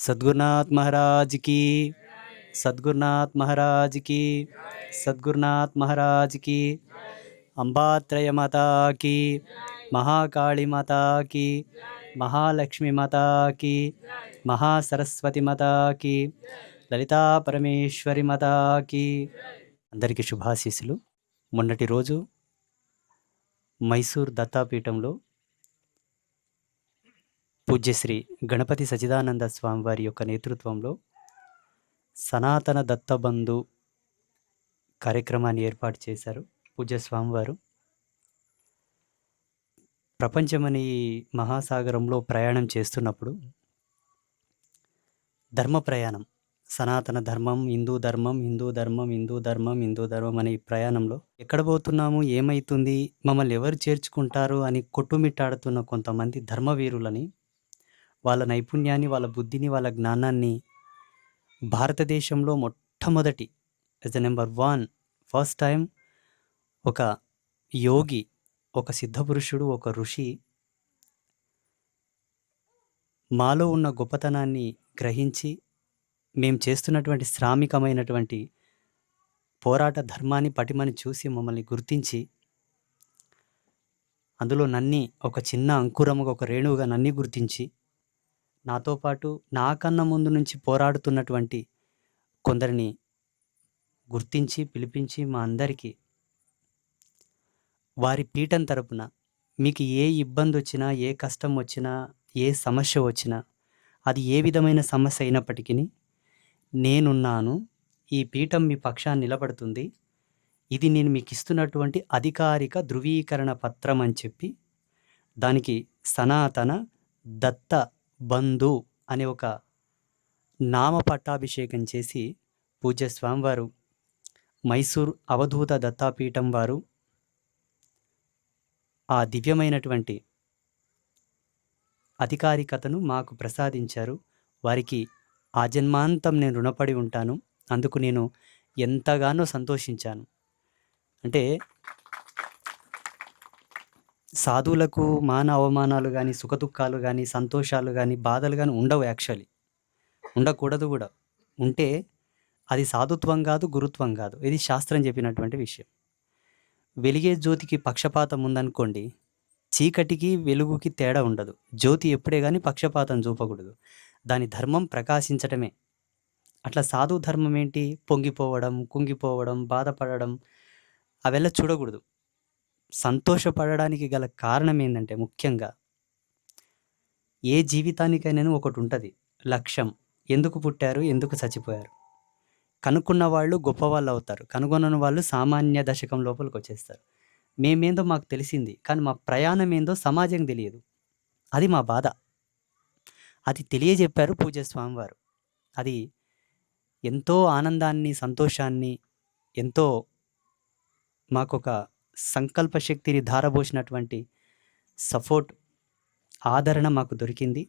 सद्गुरुनाथ महाराज की सद्गुरुनाथ महाराज की सद्गुरुनाथ महाराज की अंबात्रय माता की महाकाली माता की महालक्ष्मी माता की మహాసరస్వతి మాతాకి లలితా పరమేశ్వరి మాతాకి అందరికీ శుభాశీస్సులు మొన్నటి రోజు మైసూర్ దత్తాపీఠంలో పూజ్యశ్రీ గణపతి సచిదానంద స్వామివారి యొక్క నేతృత్వంలో సనాతన దత్తబంధు కార్యక్రమాన్ని ఏర్పాటు చేశారు పూజ్య స్వామివారు. ప్రపంచమని మహాసాగరంలో ప్రయాణం చేస్తున్నప్పుడు ధర్మ ప్రయాణం సనాతన ధర్మం హిందూ ధర్మం హిందూ ధర్మం హిందూ ధర్మం హిందూ ధర్మం అనే ప్రయాణంలో ఎక్కడ పోతున్నాము ఏమైతుంది మమ్మల్ని ఎవరు చేర్చుకుంటారు అని కొట్టుమిట్టాడుతున్న కొంతమంది ధర్మవీరులని వాళ్ళ నైపుణ్యాన్ని వాళ్ళ బుద్ధిని వాళ్ళ జ్ఞానాన్ని భారతదేశంలో మొట్టమొదటి as the number one first time ఒక యోగి ఒక సిద్ధపురుషుడు ఒక ఋషి మాలో ఉన్న గొప్పతనాన్ని గ్రహించి మేము చేస్తున్నటువంటి శ్రామికమైనటువంటి పోరాట ధర్మాన్ని పటిమని చూసి మమ్మల్ని గుర్తించి అందులో నన్ని ఒక చిన్న అంకురముగా ఒక రేణువుగా నన్ని గుర్తించి నాతో పాటు నాకన్నా ముందు నుంచి పోరాడుతున్నటువంటి కొందరిని గుర్తించి పిలిపించి మా అందరికీ వారి పీఠం తరపున మీకు ఏ ఇబ్బంది వచ్చినా ఏ కష్టం వచ్చినా ఏ సమస్య వచ్చినా అది ఏ విధమైన సమస్య అయినప్పటికీ నేనున్నాను. ఈ పీఠం మీ పక్షాన్ని నిలబడుతుంది. ఇది నేను మీకు ఇస్తున్నటువంటి అధికారిక ధృవీకరణ పత్రం అని చెప్పి దానికి సనాతన దత్త బంధు అనే ఒక నామ పట్టాభిషేకం చేసి పూజ్య స్వామివారు మైసూర్ అవధూత దత్తాపీఠం వారు ఆ దివ్యమైనటువంటి అధికారికతను మాకు ప్రసాదించారు. వారికి ఆ జన్మాంతం నేను రుణపడి ఉంటాను. అందుకు నేను ఎంతగానో సంతోషించాను. అంటే సాధువులకు మాన అవమానాలు కానీ సుఖదుఖాలు కానీ సంతోషాలు కానీ బాధలు కానీ ఉండవు యాక్చువల్లీ. ఉండకూడదు కూడా. ఉంటే అది సాధుత్వం కాదు గురుత్వం కాదు. ఇది శాస్త్రం చెప్పినటువంటి విషయం. వెలిగే జ్యోతికి పక్షపాతం ఉందనుకోండి చీకటికి వెలుగుకి తేడా ఉండదు. జ్యోతి ఎప్పుడే కానీ పక్షపాతం చూపకూడదు. దాని ధర్మం ప్రకాశించటమే. అట్లా సాధు ధర్మం ఏంటి? పొంగిపోవడం కుంగిపోవడం బాధపడడం అవెల్ల చూడకూడదు. సంతోషపడడానికి గల కారణం ఏంటంటే ముఖ్యంగా ఏ జీవితానికైనా ఒకటి ఉంటుంది లక్ష్యం. ఎందుకు పుట్టారు? ఎందుకు చచ్చిపోయారు? కనుక్కున్న వాళ్ళు గొప్పవాళ్ళు అవుతారు కనుగొనని వాళ్ళు సామాన్య దశకం లోపలికి వచ్చేస్తారు మేమేందో మాకు తెలిసింది. కానీ మా ప్రయాణం ఏందో సమాజం తెలియదు. అది మా బాధ. అది తెలియజెప్పారు పూజ స్వామివారు. అది ఎంతో ఆనందాన్ని సంతోషాన్ని ఎంతో మాకొక సంకల్ప శక్తిని ధారబోసినటువంటి సపోర్ట్ ఆదరణ మాకు దొరికింది.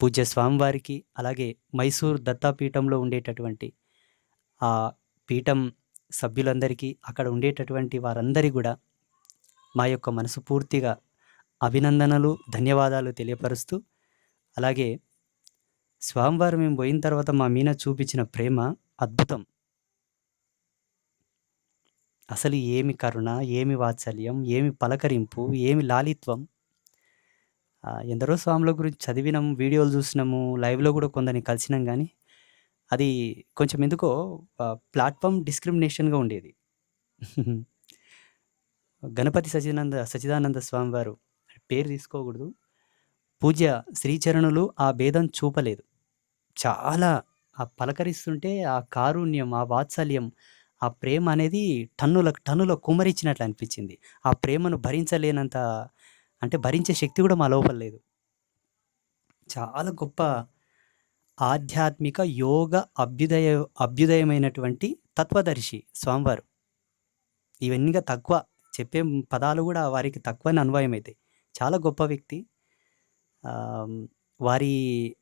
పూజ్య స్వామివారికి అలాగే మైసూర్ దత్తాపీఠంలో ఉండేటటువంటి ఆ పీఠం సభ్యులందరికీ అక్కడ ఉండేటటువంటి వారందరి కూడా మా యొక్క మనసుపూర్తిగా అభినందనలు ధన్యవాదాలు తెలియపరుస్తూ అలాగే స్వామివారు మేము పోయిన తర్వాత మా మీద చూపించిన ప్రేమ అద్భుతం. అసలు ఏమి కరుణ ఏమి వాత్సల్యం ఏమి పలకరింపు ఏమి లాలిత్వం. ఎందరో స్వాముల గురించి చదివినాం వీడియోలు చూసినాము లైవ్లో కూడా కొందరిని కలిసినాం కానీ అది కొంచెం ఎందుకో ప్లాట్ఫామ్ డిస్క్రిమినేషన్గా ఉండేది. గణపతి సచిదానంద సచిదానంద స్వామి వారు పేరు తీసుకోకూడదు. పూజ్య శ్రీచరణులు ఆ భేదం చూపలేదు. చాలా ఆ పలకరిస్తుంటే ఆ కారుణ్యం ఆ వాత్సల్యం ఆ ప్రేమ అనేది టన్నుల టన్నుల కుమరించినట్లు అనిపించింది. ఆ ప్రేమను భరించలేనంత అంటే భరించే శక్తి కూడా మా లోపల లేదు. చాలా గొప్ప ఆధ్యాత్మిక యోగ అభ్యుదయ అభ్యుదయమైనటువంటి తత్వదర్శి స్వామివారు. ఇవన్నీగా తక్కువ. చెప్పే పదాలు కూడా వారికి తక్కువని అన్వయం అవుతాయి చాలా గొప్ప వ్యక్తి. వారి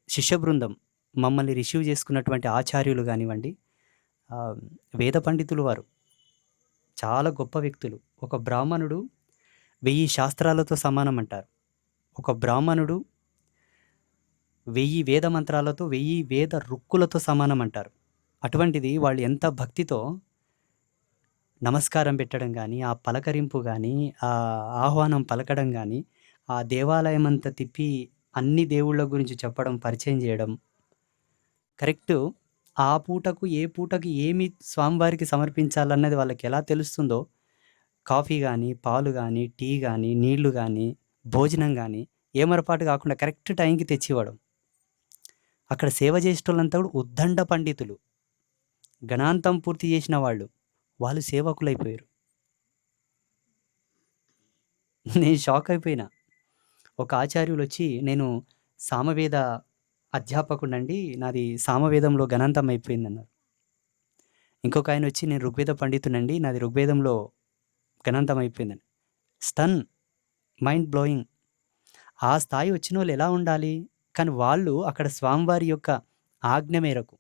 శిష్య బృందం మమ్మల్ని రిసీవ్ చేసుకున్నటువంటి ఆచార్యులు కానివ్వండి వేద పండితులు వారు. చాలా గొప్ప వ్యక్తులు. ఒక బ్రాహ్మణుడు వెయ్యి శాస్త్రాలతో సమానం అంటారు ఒక బ్రాహ్మణుడు వెయ్యి వేద మంత్రాలతో వెయ్యి వేద రుక్కులతో సమానం అంటారు అటువంటిది వాళ్ళు ఎంత భక్తితో నమస్కారం పెట్టడం కానీ ఆ పలకరింపు కానీ ఆ ఆహ్వానం పలకడం కానీ ఆ దేవాలయం అంతా తిప్పి అన్ని దేవుళ్ళ గురించి చెప్పడం పరిచయం చేయడం కరెక్ట్ ఆ పూటకు ఏ పూటకు ఏమి స్వామివారికి సమర్పించాలన్నది వాళ్ళకి ఎలా తెలుస్తుందో కాఫీ కానీ పాలు కానీ టీ కానీ నీళ్ళు కానీ భోజనం కానీ ఏమరపాటు కాకుండా కరెక్ట్ టైంకి తెచ్చివ్వడం అక్కడ సేవ చేసేటోళ్ళంతా కూడా ఉద్దండ పండితులు. గణాంతం పూర్తి చేసిన వాళ్ళు. వాళ్ళు సేవకులైపోయారు. నేను షాక్ అయిపోయినా. ఒక ఆచార్యులు వచ్చి నేను సామవేద అధ్యాపకుడండి నాది సామవేదంలో గణాంతం అయిపోయిందన్నారు. ఇంకొక ఆయన వచ్చి నేను ఋగ్వేద పండితునండి నాది ఋగ్వేదంలో గణాంతం అయిపోయిందని. Stun mind blowing. ఆ స్థాయి వచ్చిన వాళ్ళు ఎలా ఉండాలి? కానీ వాళ్ళు అక్కడ స్వామివారి యొక్క ఆజ్ఞ మేరకు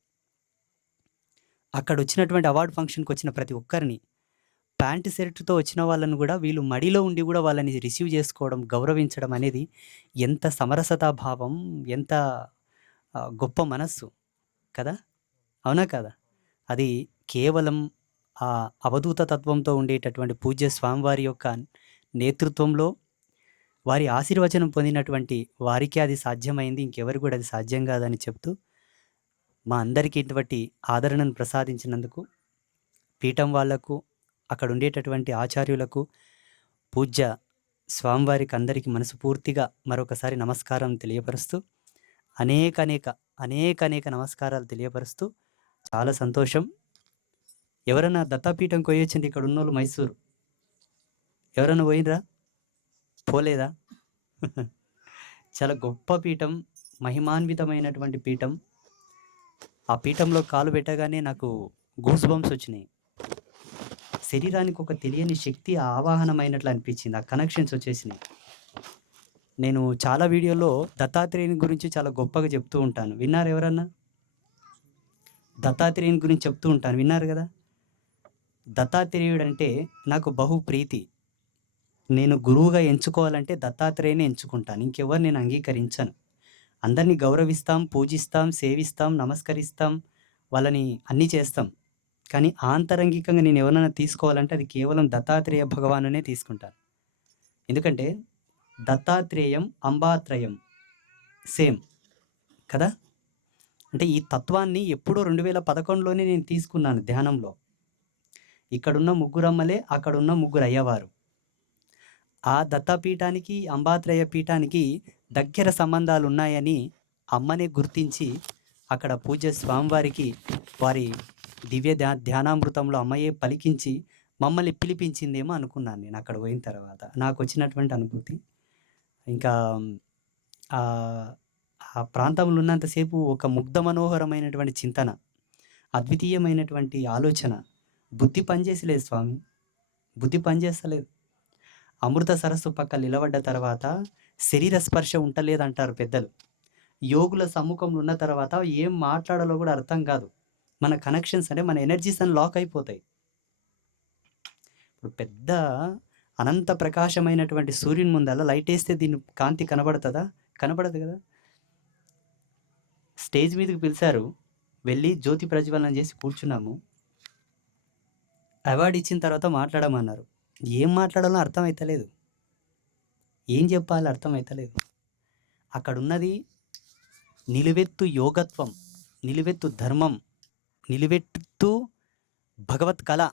అక్కడ వచ్చినటువంటి అవార్డు ఫంక్షన్కి వచ్చిన ప్రతి ఒక్కరిని ప్యాంటు షర్ట్తో వచ్చిన వాళ్ళని కూడా వీళ్ళు మడిలో ఉండి కూడా వాళ్ళని రిసీవ్ చేసుకోవడం గౌరవించడం అనేది ఎంత సమరసతా భావం ఎంత గొప్ప మనస్సు కదా? అవునా కదా? అది కేవలం ఆ అవధూత తత్వంతో ఉండేటటువంటి పూజ్య స్వామివారి యొక్క నేతృత్వంలో వారి ఆశీర్వచనం పొందినటువంటి వారికే అది సాధ్యమైంది ఇంకెవరు కూడా అది సాధ్యం కాదని చెప్తూ మా అందరికీ ఇటువంటి ఆదరణను ప్రసాదించినందుకు పీఠం వాళ్ళకు అక్కడ ఉండేటటువంటి ఆచార్యులకు పూజ్య స్వామివారికి అందరికీ మనస్ఫూర్తిగా మరొకసారి నమస్కారం తెలియపరుస్తూ అనేక అనేక అనేక అనేక నమస్కారాలు తెలియపరుస్తూ చాలా సంతోషం. ఎవరైనా దత్తాపీఠం కొయ్యొచ్చింది ఇక్కడ ఉన్నోళ్ళు మైసూరు. ఎవరైనా పోయినరా? పోలేదా? చాలా గొప్ప పీఠం మహిమాన్వితమైనటువంటి పీఠం. ఆ పీఠంలో కాలు పెట్టగానే నాకు గూస్ బంప్స్ వచ్చినాయి. శరీరానికి ఒక తెలియని శక్తి ఆవాహనమైనట్లు అనిపించింది. ఆ కనెక్షన్స్ వచ్చేసినాయి. నేను చాలా వీడియోలో దత్తాత్రేయుని గురించి చాలా గొప్పగా చెప్తూ ఉంటాను. విన్నారు ఎవరన్నా? దత్తాత్రేయుని గురించి చెప్తూ ఉంటాను. విన్నారు కదా? దత్తాత్రేయుడు అంటే నాకు బహు ప్రీతి. నేను గురువుగా ఎంచుకోవాలంటే దత్తాత్రేయుని ఎంచుకుంటాను. ఇంకెవరు నేను అంగీకరించను. అందరినీ గౌరవిస్తాం పూజిస్తాం సేవిస్తాం నమస్కరిస్తాం వాళ్ళని అన్నీ చేస్తాం. కానీ ఆంతరంగికంగా నేను ఎవరైనా తీసుకోవాలంటే అది కేవలం దత్తాత్రేయ భగవానునే తీసుకుంటాను. ఎందుకంటే దత్తాత్రేయం అంబాత్రయం. సేమ్. కదా? అంటే ఈ తత్వాన్ని ఎప్పుడో రెండు వేల పదకొండులోనే నేను తీసుకున్నాను ధ్యానంలో. ఇక్కడున్న ముగ్గురమ్మలే అక్కడున్న ముగ్గురు అయ్యవారు. ఆ దత్తాపీఠానికి అంబాత్రయ పీఠానికి దగ్గర సంబంధాలు ఉన్నాయని అమ్మనే గుర్తించి అక్కడ పూజ స్వామివారికి వారి దివ్య ధ్యా ధ్యానామృతంలో అమ్మయే పలికించి మమ్మల్ని పిలిపించిందేమో అనుకున్నాను నేను అక్కడ పోయిన తర్వాత. నాకు వచ్చినటువంటి అనుభూతి. ఇంకా ఆ ప్రాంతంలో ఉన్నంతసేపు ఒక ముగ్ధ మనోహరమైనటువంటి చింతన అద్వితీయమైనటువంటి ఆలోచన బుద్ధి పనిచేసలేదు స్వామి. బుద్ధి పనిచేస్తలేదు. అమృత సరస్సు పక్క నిలబడ్డ తర్వాత శరీర స్పర్శ ఉంటలేదంటారు పెద్దలు. యోగుల సమ్ముఖంలో ఉన్న తర్వాత ఏం మాట్లాడాలో కూడా అర్థం కాదు. మన కనెక్షన్స్ అంటే మన ఎనర్జీస్ అని లాక్ అయిపోతాయి. ఇప్పుడు పెద్ద అనంత ప్రకాశమైనటువంటి సూర్యుని ముందల లైట్ వేస్తే దీని కాంతి కనబడుతుందా? కనబడదు కదా. స్టేజ్ మీదకి పిలిచారు. వెళ్ళి జ్యోతి ప్రజ్వలనం చేసి కూర్చున్నాము. అవార్డు ఇచ్చిన తర్వాత మాట్లాడమన్నారు. ఏం మాట్లాడాలో అర్థమవుతలేదు ఏం చెప్పాలో అర్థమవుతలేదు అక్కడున్నది నిలువెత్తు యోగత్వం నిలువెత్తు ధర్మం నిలువెత్తు భగవత్ కళ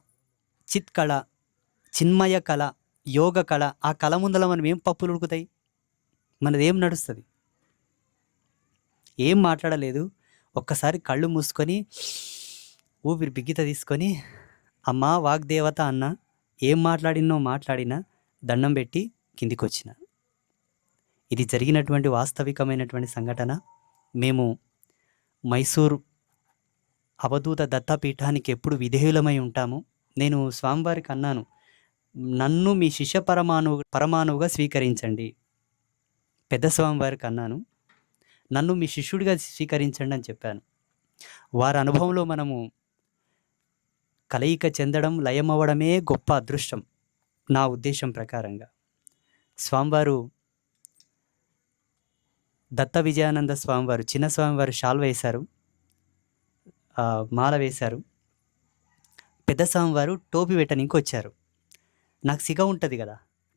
చిత్ కళ చిన్మయ కళ యోగ కళ ఆ కళ ముందల మనం ఏం పప్పులు ఉడుకుతాయి? మనది ఏం నడుస్తుంది? ఏం మాట్లాడలేదు. ఒక్కసారి కళ్ళు మూసుకొని ఊపిరి బిగ్గిత తీసుకొని అమ్మా వాగ్దేవత అన్న ఏం మాట్లాడినో మాట్లాడినా దండం పెట్టి కిందికి వచ్చిన ఇది జరిగినటువంటి వాస్తవికమైనటువంటి సంఘటన. మేము మైసూర్ అవధూత దత్తపీఠానికి ఎప్పుడు విధేయులమై ఉంటాము? నేను స్వామివారికి అన్నాను నన్ను మీ శిష్య పరమాణు పరమాణువుగా స్వీకరించండి. పెద్ద స్వామివారికి అన్నాను. నన్ను మీ శిష్యుడిగా స్వీకరించండి అని చెప్పాను. వారి అనుభవంలో మనము కలయిక చెందడం లయమవ్వడమే గొప్ప అదృష్టం నా ఉద్దేశం ప్రకారంగా. స్వామివారు దత్త విజయానంద స్వామివారు, చిన్న స్వామివారు శాల్వ వేశారు. మాల వేశారు. పెద్ద స్వామివారు టోపీ పెట్టనీకొచ్చారు. నాకు సిగ ఉంటుంది కదా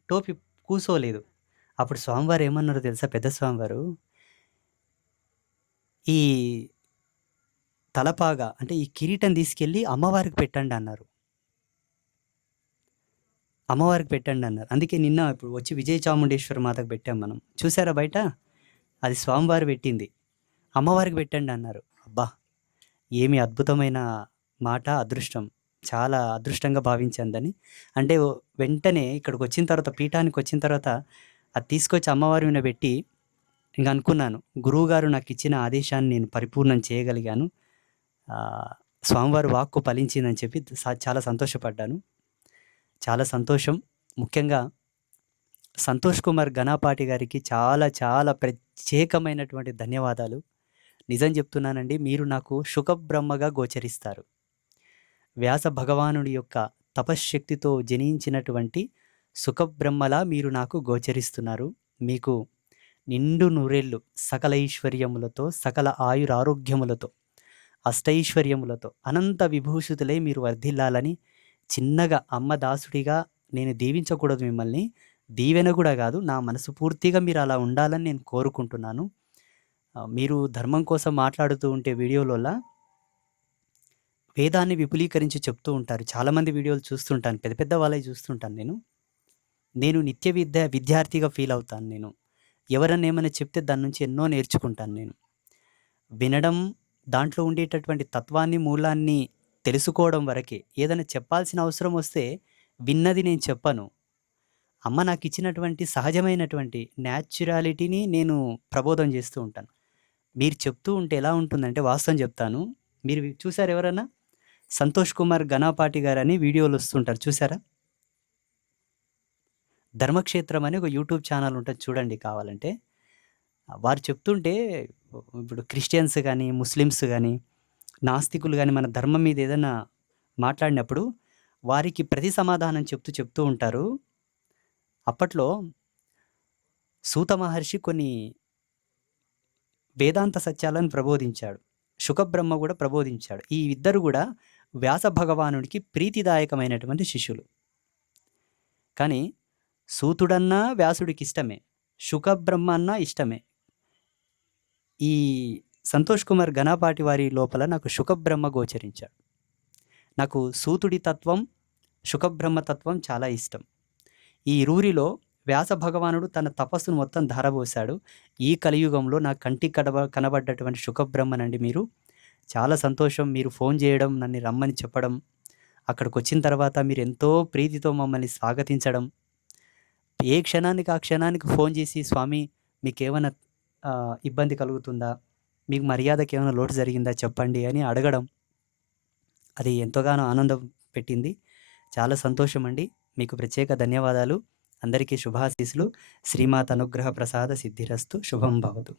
టోపీ కూసోలేదు. అప్పుడు స్వామివారు ఏమన్నారో తెలుసా పెద్ద స్వామివారు? ఈ తలపాగా అంటే ఈ కిరీటం తీసుకెళ్ళి అమ్మవారికి పెట్టండి అన్నారు అమ్మవారికి పెట్టండి అన్నారు అందుకే నిన్న ఇప్పుడు వచ్చి విజయ చాముండేశ్వరి మాతకు పెట్టాం మనం. చూసారా బయట? అది స్వామివారు పెట్టింది. అమ్మవారికి పెట్టండి అన్నారు అబ్బా! ఏమి అద్భుతమైన మాట, అదృష్టం. చాలా అదృష్టంగా భావించాను దాన్ని. అంటే వెంటనే ఇక్కడికి వచ్చిన తర్వాత పీఠానికి వచ్చిన తర్వాత అది తీసుకొచ్చి అమ్మవారి మీద పెట్టి ఇంక అనుకున్నాను. గురువుగారు నాకిచ్చిన ఆదేశాన్ని నేను పరిపూర్ణం చేయగలిగాను. స్వామివారి వాక్కు ఫలించిందని చెప్పి చాలా సంతోషపడ్డాను. చాలా సంతోషం. ముఖ్యంగా సంతోష్ కుమార్ ఘనాపాటి గారికి చాలా చాలా ప్రత్యేకమైనటువంటి ధన్యవాదాలు. నిజం చెప్తున్నానండి. మీరు నాకు సుఖబ్రహ్మగా గోచరిస్తారు. వ్యాస భగవానుడి యొక్క తపశ్శక్తితో జనించినటువంటి సుఖబ్రహ్మలా మీరు నాకు గోచరిస్తున్నారు. మీకు నిండు నూరేళ్ళు సకల ఐశ్వర్యములతో, సకల ఆయురారోగ్యములతో, అష్టైశ్వర్యములతో, అనంత విభూషితులై మీరు వర్ధిల్లాలని చిన్నగా అమ్మ దాసుడిగా నేను దీవించకూడదు మిమ్మల్ని. దీవెన కూడా కాదు నా మనసు పూర్తిగా మీరు అలా ఉండాలని నేను కోరుకుంటున్నాను. మీరు ధర్మం కోసం మాట్లాడుతూ ఉంటే వీడియోలలో వేదాన్ని విపులీకరించి చెప్తూ ఉంటారు. చాలామంది వీడియోలు చూస్తుంటాను. పెద్ద పెద్ద వాళ్ళే చూస్తుంటాను నేను. నేను నిత్య విద్య విద్యార్థిగా ఫీల్ అవుతాను నేను. ఎవరన్నా ఏమైనా చెప్తే దాని నుంచి ఎన్నో నేర్చుకుంటాను నేను. వినడం, దాంట్లో ఉండేటటువంటి తత్వాన్ని, మూలాన్ని తెలుసుకోవడం వరకే. ఏదైనా చెప్పాల్సిన అవసరం వస్తే విన్నది నేను చెప్పను. అమ్మ నాకు ఇచ్చినటువంటి సహజమైనటువంటి న్యాచురాలిటీని నేను ప్రబోధం చేస్తూ ఉంటాను. మీరు చెప్తూ ఉంటే ఎలా ఉంటుందంటే వాస్తవం చెప్తాను. మీరు చూసారు ఎవరన్నా? సంతోష్ కుమార్ ఘనాపాటి గారని వీడియోలు వస్తుంటారు చూసారా? ధర్మక్షేత్రం అని ఒక యూట్యూబ్ ఛానల్ ఉంటుంది చూడండి కావాలంటే. వారు చెప్తుంటే ఇప్పుడు క్రిస్టియన్స్ కానీ ముస్లిమ్స్ కానీ నాస్తికులు కానీ మన ధర్మం మీద ఏదైనా మాట్లాడినప్పుడు వారికి ప్రతి సమాధానం చెప్తూ చెప్తూ ఉంటారు. అప్పట్లో సూత మహర్షి కొన్ని వేదాంత సత్యాలను ప్రబోధించాడు. శుకబ్రహ్మ కూడా ప్రబోధించాడు. ఈ ఇద్దరు కూడా వ్యాస భగవానుడికి ప్రీతిదాయకమైనటువంటి శిష్యులు. కానీ సూతుడన్నా వ్యాసుడికి ఇష్టమే శుకబ్రహ్మ అన్నా ఇష్టమే. ఈ సంతోష్ కుమార్ ఘనాపాటి వారి లోపల నాకు శుకబ్రహ్మ గోచరించాడు. నాకు సూతుడి తత్వం, శుకబ్రహ్మ తత్వం చాలా ఇష్టం. ఈ రూరిలో వ్యాస భగవానుడు తన తపస్సును మొత్తం ధారబోసాడు. ఈ కలియుగంలో నా కంటికి కడబ కనబడ్డటువంటి శుకబ్రహ్మనండి మీరు. చాలా సంతోషం మీరు ఫోన్ చేయడం, నన్ను రమ్మని చెప్పడం, అక్కడికి వచ్చిన తర్వాత మీరెంతో ప్రీతితో మమ్మల్ని స్వాగతించడం. ఏ క్షణానికి ఆ క్షణానికి ఫోన్ చేసి స్వామి మీకేమైనా ఇబ్బంది కలుగుతుందా? మీకు మర్యాదకేమైనా లోటు జరిగిందా చెప్పండి అని అడగడం. అది ఎంతగానో ఆనందం పెట్టింది. చాలా సంతోషం అండి మీకు ప్రత్యేక ధన్యవాదాలు. అందరికీ శుభాశీస్సులు. శ్రీమాత అనుగ్రహ ప్రసాద సిద్ధిరస్తు. శుభం భవతు.